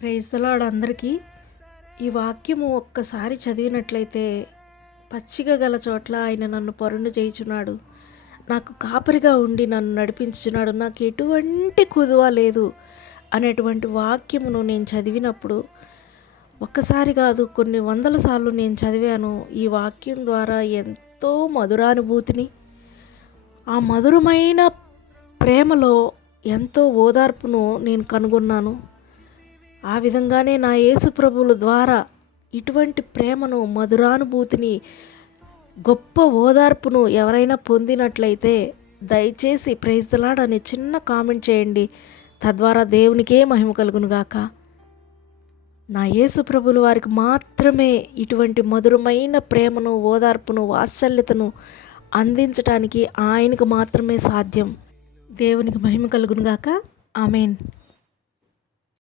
ప్రైజ్లాడు అందరికీ. ఈ వాక్యము ఒక్కసారి చదివినట్లయితే పచ్చిక గల చోట్ల ఆయన నన్ను పరుండు చేయుచున్నాడు. నాకు కాపరిగా ఉండి నన్ను నడిపించుచున్నాడు. నాకు ఎటువంటి కుదువ లేదు అనేటువంటి వాక్యమును నేను చదివినప్పుడు ఒక్కసారి కాదు కొన్ని వందల సార్లు నేను చదివాను. ఈ వాక్యం ద్వారా ఎంతో మధురానుభూతిని ఆ మధురమైన ప్రేమలో ఎంతో ఓదార్పును నేను కనుగొన్నాను. ఆ విధంగానే నా యేసుప్రభువుల ద్వారా ఇటువంటి ప్రేమను మధురానుభూతిని గొప్ప ఓదార్పును ఎవరైనా పొందినట్లయితే దయచేసి ప్రైజ్ దలాడ్ అనే చిన్న కామెంట్ చేయండి. తద్వారా దేవునికే మహిమ కలుగునుగాక. నా యేసుప్రభులు వారికి మాత్రమే ఇటువంటి మధురమైన ప్రేమను ఓదార్పును వాత్సల్యతను అందించటానికి ఆయనకు మాత్రమే సాధ్యం. దేవునికి మహిమ కలుగునుగాక. ఆమెన్.